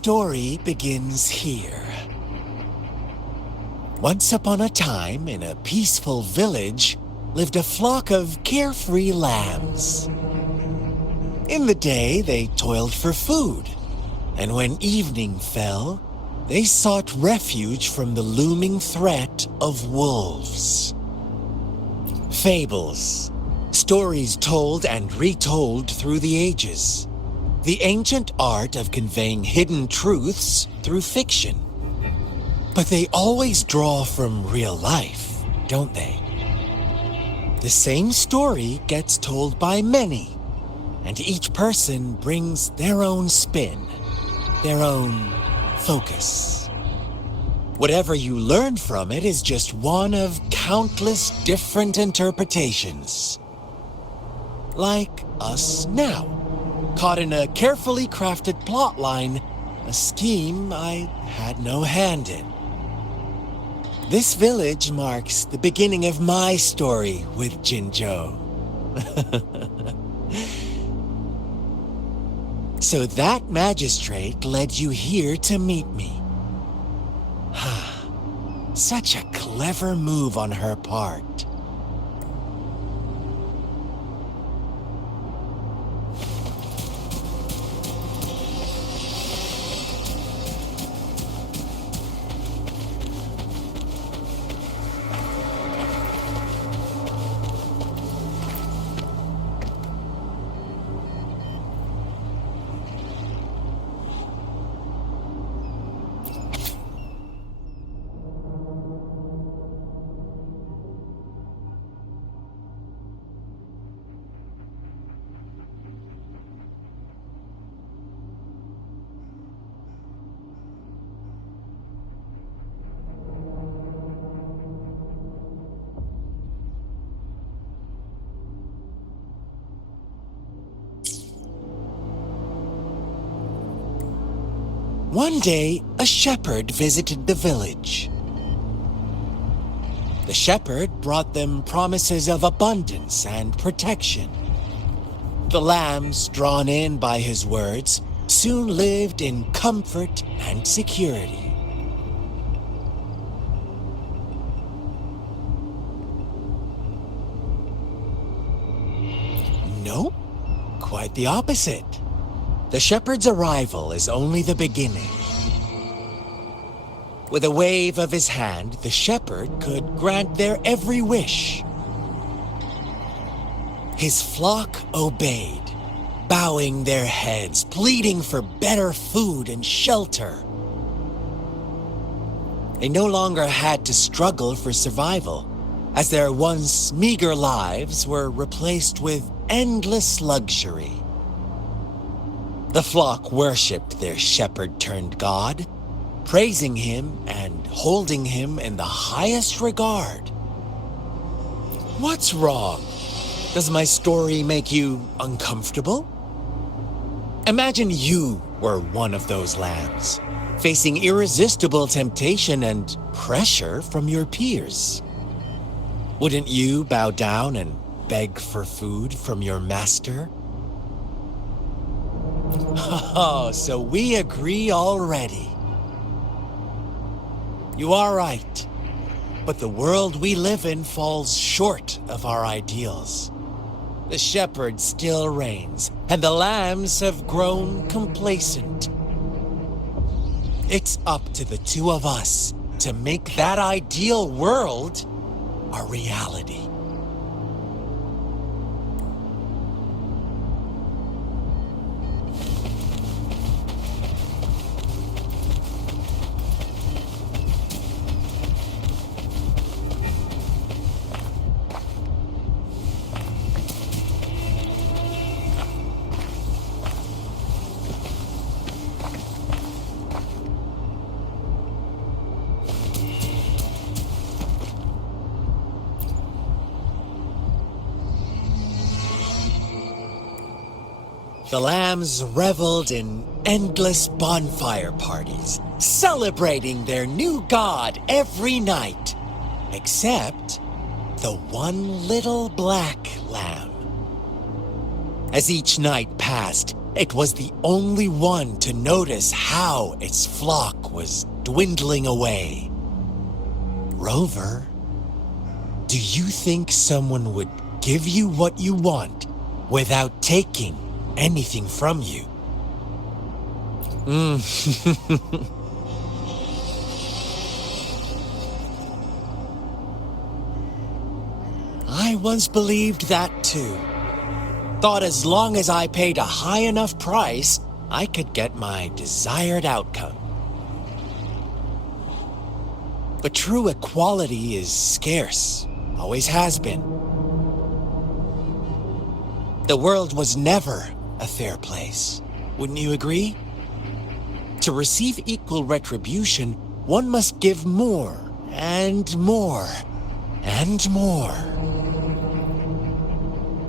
story begins here. Once upon a time, in a peaceful village, lived a flock of carefree lambs. In the day, they toiled for food, and when evening fell, they sought refuge from the looming threat of wolves. Fables, stories told and retold through the ages. The ancient art of conveying hidden truths through fiction. But they always draw from real life, don't they? The same story gets told by many, and each person brings their own spin, their own focus. Whatever you learn from it is just one of countless different interpretations. Like us now. Caught in a carefully crafted plotline, a scheme I had no hand in. This village marks the beginning of my story with Jinzhou. So that magistrate led you here to meet me. Such a clever move on her part. One day, a shepherd visited the village. The shepherd brought them promises of abundance and protection. The lambs, drawn in by his words, soon lived in comfort and security. Nope, quite the opposite. The shepherd's arrival is only the beginning. With a wave of his hand, the shepherd could grant their every wish. His flock obeyed, bowing their heads, pleading for better food and shelter. They no longer had to struggle for survival, as their once meager lives were replaced with endless luxury. The flock worshipped their shepherd-turned-god, praising him and holding him in the highest regard. What's wrong? Does my story make you uncomfortable? Imagine you were one of those lambs, facing irresistible temptation and pressure from your peers. Wouldn't you bow down and beg for food from your master? Oh, so we agree already. You are right, but the world we live in falls short of our ideals. The shepherd still reigns, and the lambs have grown complacent. It's up to the two of us to make that ideal world a reality. The lambs reveled in endless bonfire parties, celebrating their new god every night, except the one little black lamb. As each night passed, It was the only one to notice how its flock was dwindling away. Rover, do you think someone would give you what you want without taking anything from you? I once believed that too. Thought as long as I paid a high enough price, I could get my desired outcome. But true equality is scarce, always has been. The world was never a fair place, wouldn't you agree? To receive equal retribution, one must give more and more and more.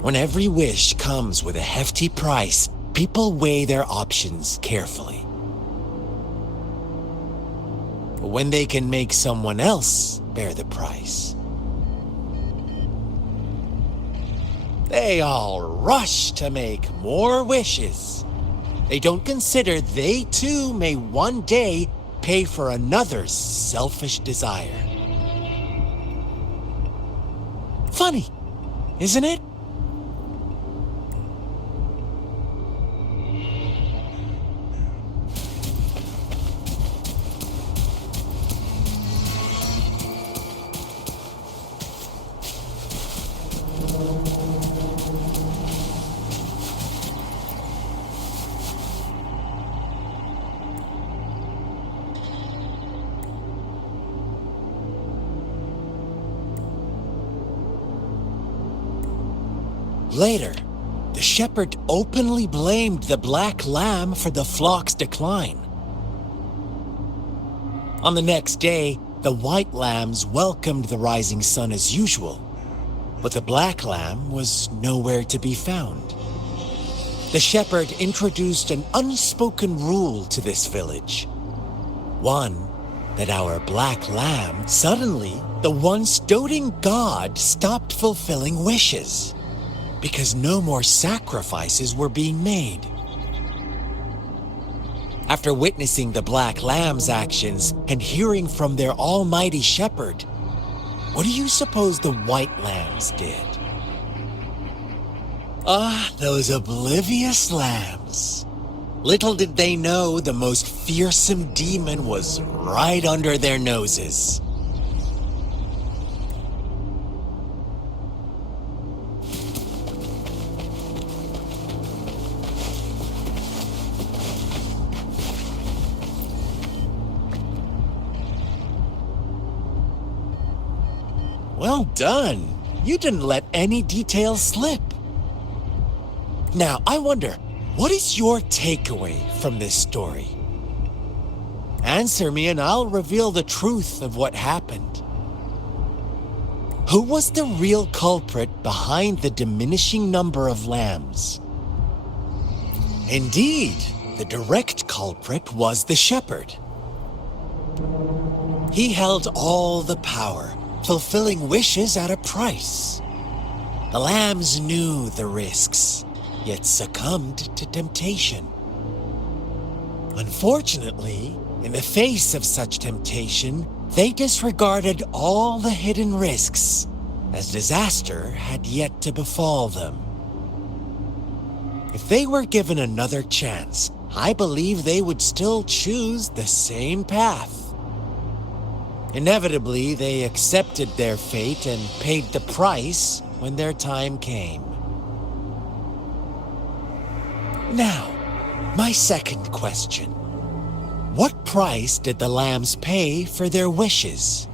When every wish comes with a hefty price, people weigh their options carefully. But when they can make someone else bear the price, they all rush to make more wishes. They don't consider they too may one day pay for another's selfish desire. Funny, isn't it? Later, the shepherd openly blamed the black lamb for the flock's decline. On the next day, the white lambs welcomed the rising sun as usual, but the black lamb was nowhere to be found. The shepherd introduced an unspoken rule to this village. One, that our black lamb, suddenly, the once doting god stopped fulfilling wishes, because no more sacrifices were being made. After witnessing the black lamb's actions and hearing from their almighty shepherd, what do you suppose the white lambs did? Those oblivious lambs. Little did they know the most fearsome demon was right under their noses. Well done. You didn't let any details slip. Now, I wonder, what is your takeaway from this story? Answer me and I'll reveal the truth of what happened. Who was the real culprit behind the diminishing number of lambs? Indeed, the direct culprit was the shepherd. He held all the power, fulfilling wishes at a price. The lambs knew the risks, yet succumbed to temptation. Unfortunately, in the face of such temptation, they disregarded all the hidden risks, as disaster had yet to befall them. If they were given another chance, I believe they would still choose the same path. Inevitably, they accepted their fate and paid the price when their time came. Now, my second question. What price did the lambs pay for their wishes?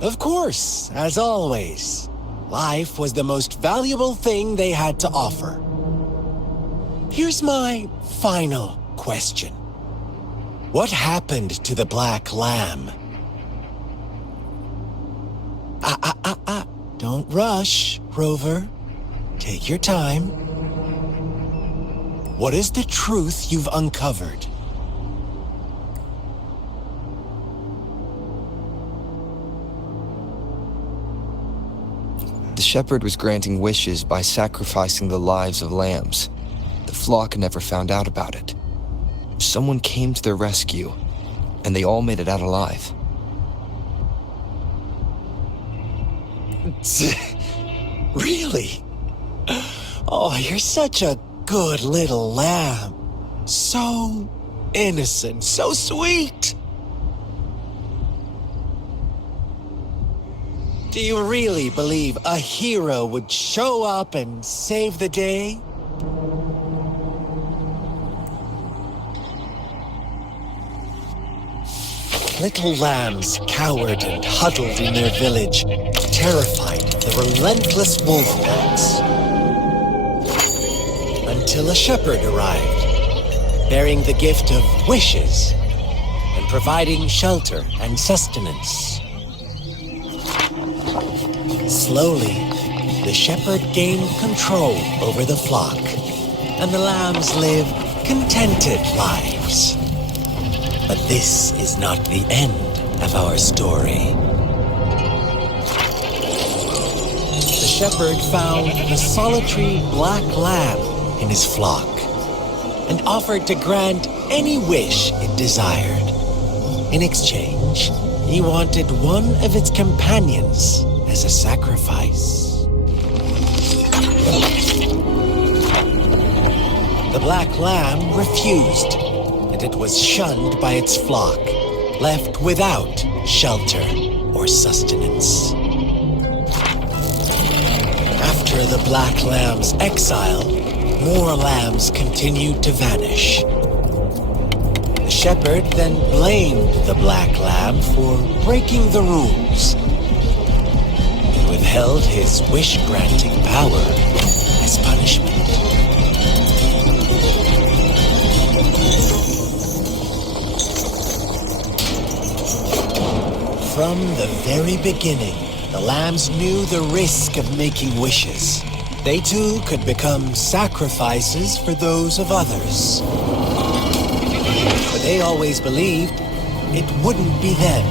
Of course, as always, life was the most valuable thing they had to offer. Here's my final question. What happened to the black lamb? Don't rush, Rover. Take your time. What is the truth you've uncovered? The shepherd was granting wishes by sacrificing the lives of lambs. The flock never found out about it. Someone came to their rescue, and they all made it out alive. Really? Oh, you're such a good little lamb. So innocent, so sweet. Do you really believe a hero would show up and save the day? Little lambs cowered and huddled in their village, terrified of the relentless wolf packs. Until a shepherd arrived, bearing the gift of wishes and providing shelter and sustenance. Slowly, the shepherd gained control over the flock, and the lambs lived contented lives. But this is not the end of our story. The shepherd found the solitary black lamb in his flock and offered to grant any wish it desired. In exchange, he wanted one of its companions as a sacrifice. The black lamb refused, and it was shunned by its flock, left without shelter or sustenance. After the black lamb's exile, more lambs continued to vanish. The shepherd then blamed the black lamb for breaking the rules. He withheld his wish-granting power as punishment. From the very beginning, the lambs knew the risk of making wishes. They too could become sacrifices for those of others. But they always believed it wouldn't be them.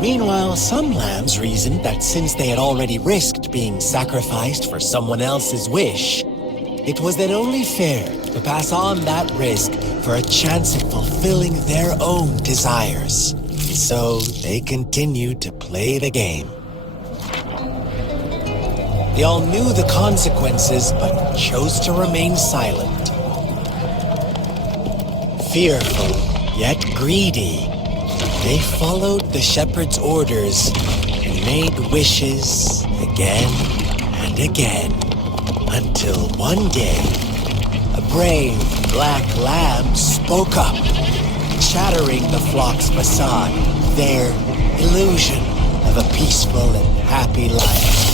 Meanwhile, some lambs reasoned that since they had already risked being sacrificed for someone else's wish, it was then only fair to pass on that risk for a chance at fulfilling their own desires. So they continued to play the game. They all knew the consequences, but chose to remain silent. Fearful, yet greedy, they followed the shepherd's orders and made wishes again and again, until one day, a brave black lamb spoke up, shattering the flock's facade, their illusion of a peaceful and happy life.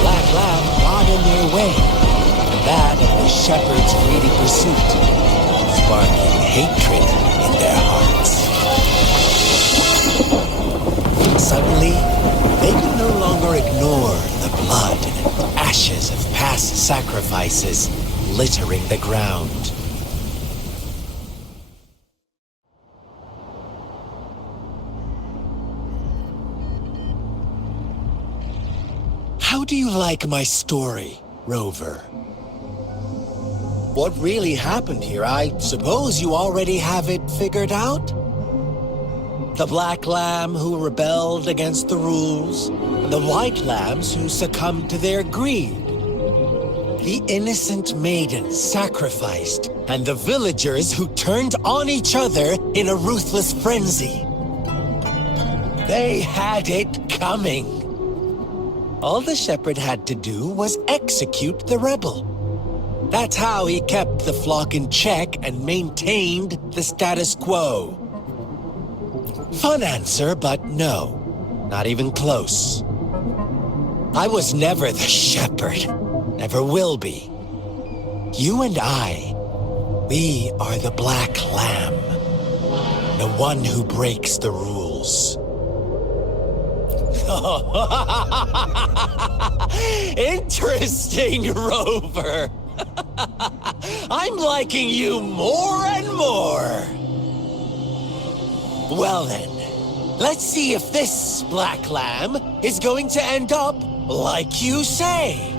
Black lamb got in their way, and that of the shepherd's greedy pursuit, sparking hatred in their hearts. Suddenly, they could no longer ignore the blood and ashes of past sacrifices littering the ground. How do you like my story, Rover? What really happened here? I suppose you already have it figured out? The black lamb who rebelled against the rules, and the white lambs who succumbed to their greed. The innocent maiden sacrificed, and the villagers who turned on each other in a ruthless frenzy. They had it coming. All the shepherd had to do was execute the rebel. That's how he kept the flock in check and maintained the status quo. Fun answer, but no, not even close. I was never the shepherd, never will be. You and I, we are the black lamb, the one who breaks the rules. Interesting, Rover. I'm liking you more and more. Well then, Let's see if this black lamb is going to end up like you say.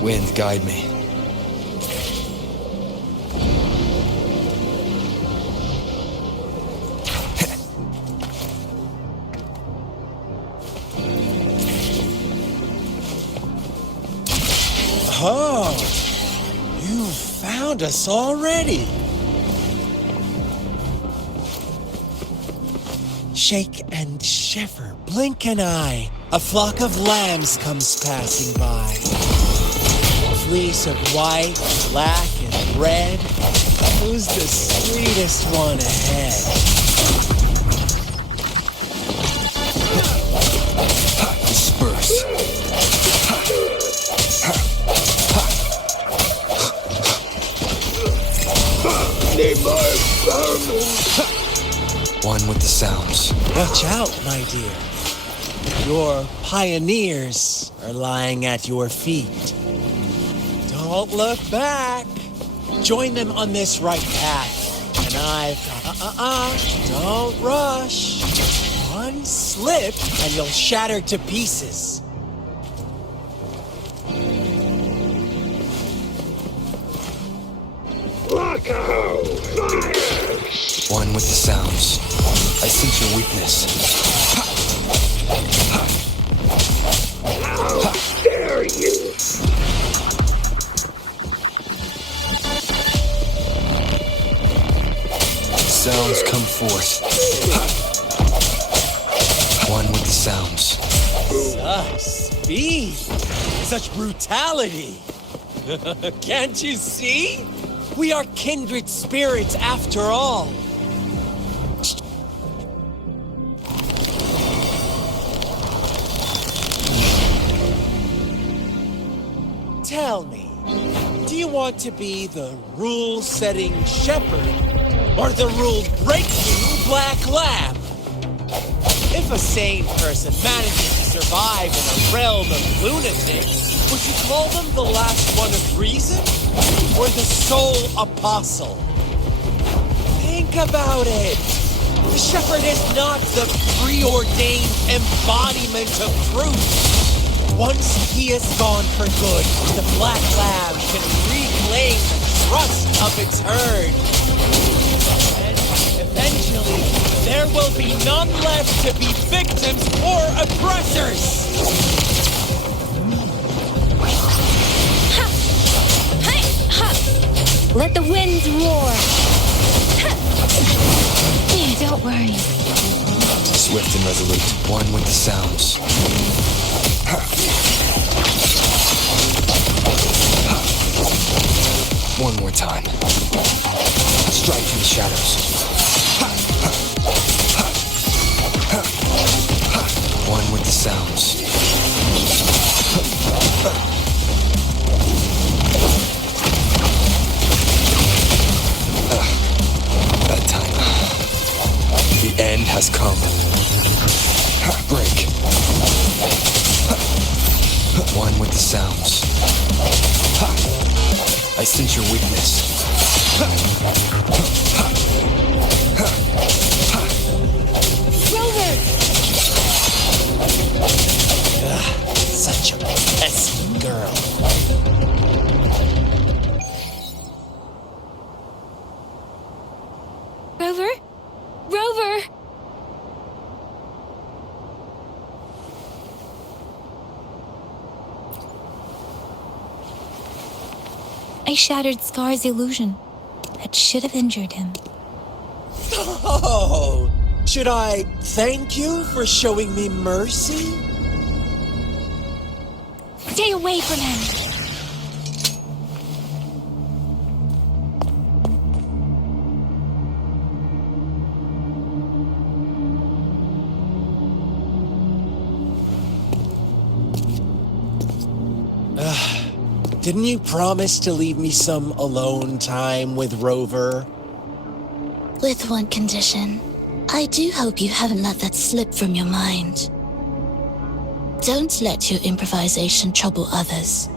Wind, guide me. Oh, you found us already. Shake and shiver, blink an eye. A flock of lambs comes passing by. Fleece of white, black, and red. Who's the sweetest one ahead? Disperse. One with the sounds. Watch out, my dear. Your pioneers are lying at your feet. Don't look back. Join them on this right path. And don't rush. One slip and you'll shatter to pieces. One with the sounds. I sense your weakness. How dare you! Sounds come forth. One with the sounds. Such speed. Such brutality. Can't you see? We are kindred spirits after all. Tell me, do you want to be the rule-setting shepherd or the rule-breaking black lamb? If a sane person manages to survive in a realm of lunatics, would you call them the last one of reason or the sole apostle? Think about it. The shepherd is not the preordained embodiment of truth. Once he is gone for good, the black lamb can reclaim the trust of its herd. And eventually, there will be none left to be victims or oppressors. Let the winds roar. Don't worry. Swift and resolute. One with the sounds. One more time. Strike from the shadows. One with the sounds. That time. The end has come. Break. One with the sounds. I sense your weakness. Rover! Such a pesky girl. Rover? Rover! I shattered Scar's illusion. That should have injured him. Oh, should I thank you for showing me mercy? Stay away from him! Didn't you promise to leave me some alone time with Rover? With one condition. I do hope you haven't let that slip from your mind. Don't let your improvisation trouble others.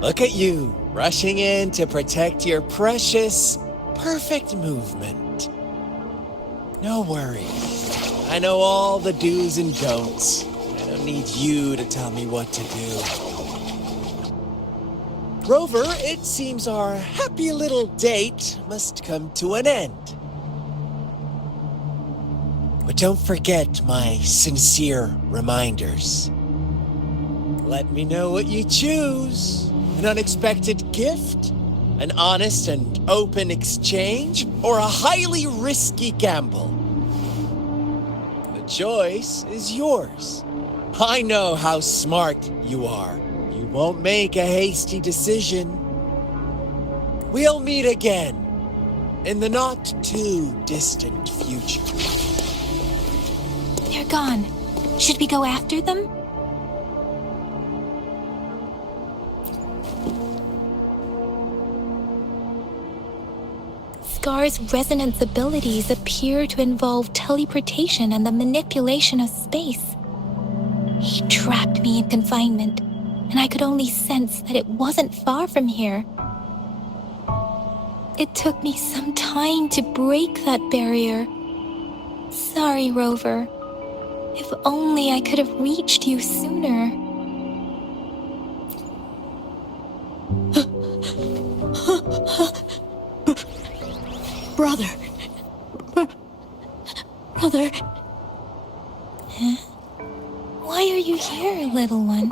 Look at you, rushing in to protect your precious, perfect movement. No worries. I know all the do's and don'ts. I don't need you to tell me what to do. Rover, it seems our happy little date must come to an end. But don't forget my sincere reminders. Let me know what you choose. An unexpected gift? An honest and open exchange? Or a highly risky gamble? The choice is yours. I know how smart you are. You won't make a hasty decision. We'll meet again in the not-too-distant future. They're gone. Should we go after them? Scar's resonance abilities appear to involve teleportation and the manipulation of space. He trapped me in confinement, and I could only sense that it wasn't far from here. It took me some time to break that barrier. Sorry, Rover. If only I could have reached you sooner. Brother. Brother. Huh? Why are you here, little one?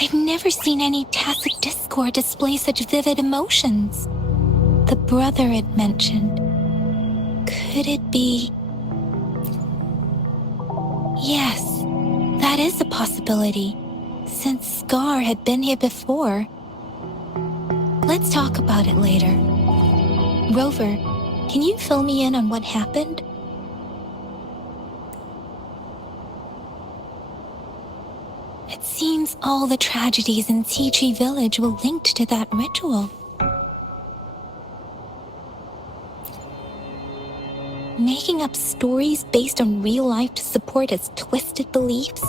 I've never seen any tacit discord display such vivid emotions. The brother it mentioned. Could it be... Yes, that is a possibility, since Scar had been here before. Let's talk about it later. Rover, can you fill me in on what happened? It seems all the tragedies in Tea Tree Village were linked to that ritual. Making up stories based on real life to support his twisted beliefs?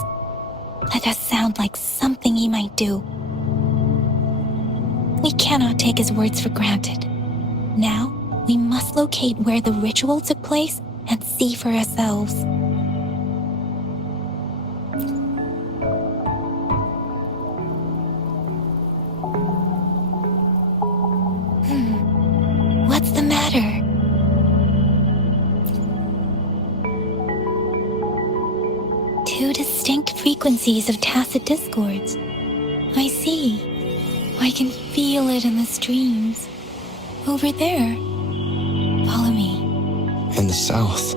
That does sound like something he might do. We cannot take his words for granted. Now, we must locate where the ritual took place and see for ourselves. What's the matter? Two distinct frequencies of tacit discords. I see. I can feel it in the streams. Over there. Follow me. In the south.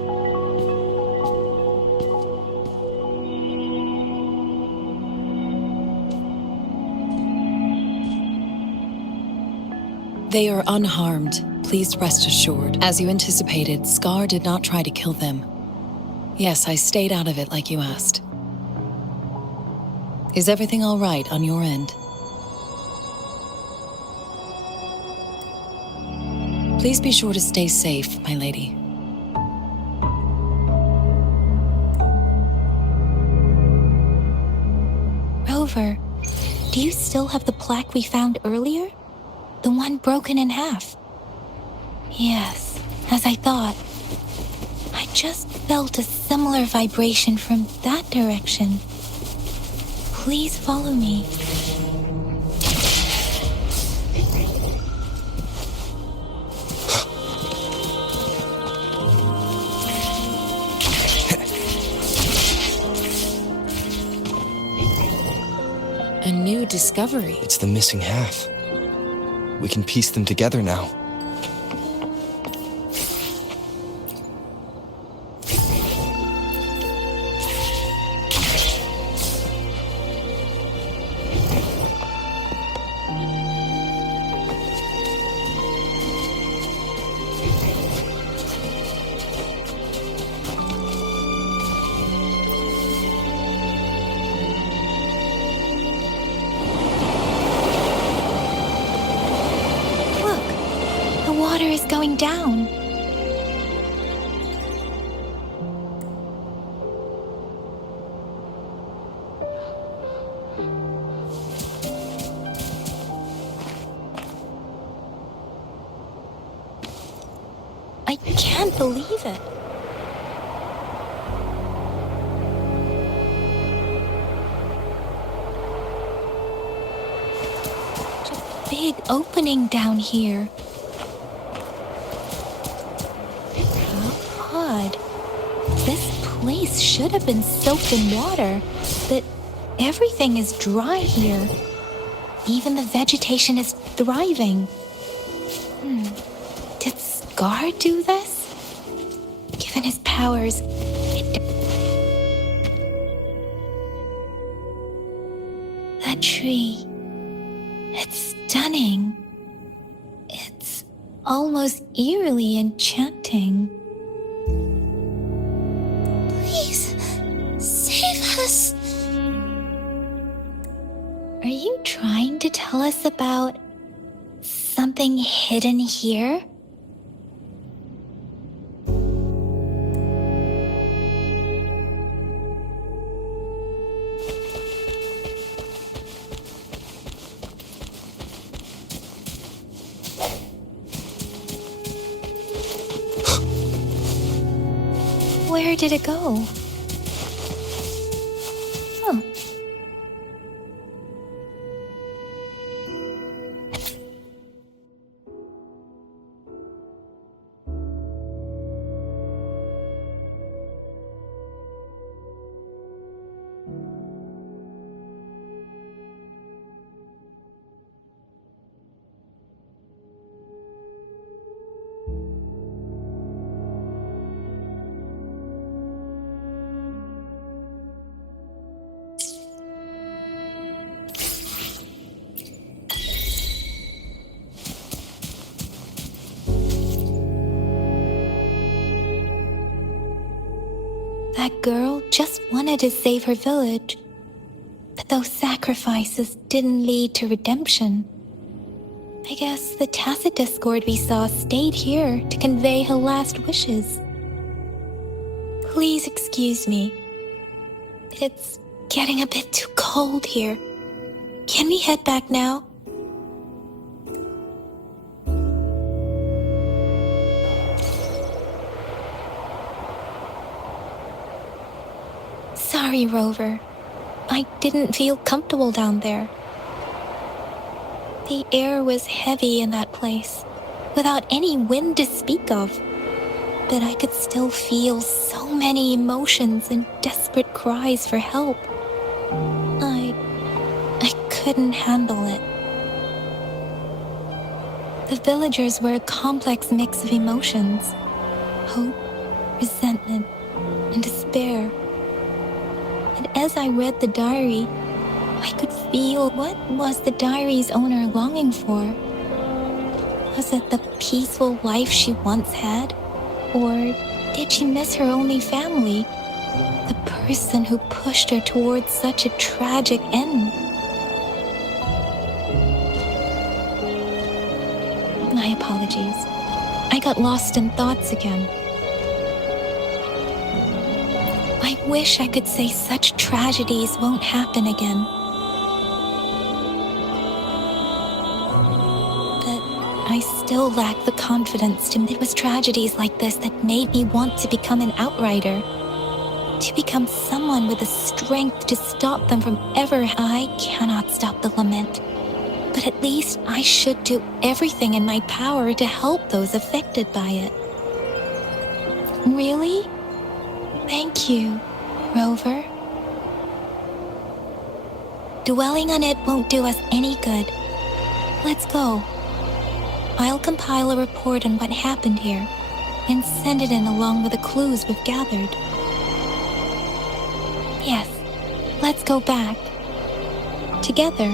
They are unharmed. Please rest assured. As you anticipated, Scar did not try to kill them. Yes, I stayed out of it like you asked. Is everything all right on your end? Please be sure to stay safe, my lady. Rover, do you still have the plaque we found earlier? The one broken in half? Yes, as I thought. I just felt a similar vibration from that direction. Please follow me. A new discovery. It's the missing half. We can piece them together now. going down. I can't believe it. Big opening down here. How odd. This place should have been soaked in water, but everything is dry here. Even the vegetation is thriving. Did Scar do this? Given his powers, that tree. It's stunning. It's almost eerily enchanting. Please, save us. Are you trying to tell us about something hidden here? Where did it go? Huh. That girl just wanted to save her village. But those sacrifices didn't lead to redemption. I guess the tacit discord we saw stayed here to convey her last wishes. Please excuse me. It's getting a bit too cold here. Can we head back now? Sorry, Rover. I didn't feel comfortable down there. The air was heavy in that place, without any wind to speak of. But I could still feel so many emotions and desperate cries for help. I couldn't handle it. The villagers were a complex mix of emotions: hope, resentment, and despair. And as I read the diary, I could feel what was the diary's owner longing for. Was it the peaceful life she once had? Or did she miss her only family? The person who pushed her towards such a tragic end? My apologies. I got lost in thoughts again. I wish I could say such tragedies won't happen again. But I still lack the confidence to admit it was tragedies like this that made me want to become an outrider. To become someone with the strength to stop them from ever. I cannot stop the lament. But at least I should do everything in my power to help those affected by it. Really? Thank you, Rover. Dwelling on it won't do us any good. Let's go. I'll compile a report on what happened here and send it in along with the clues we've gathered. Yes, let's go back. Together.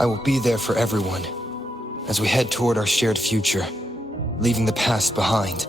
I will be there for everyone as we head toward our shared future, leaving the past behind.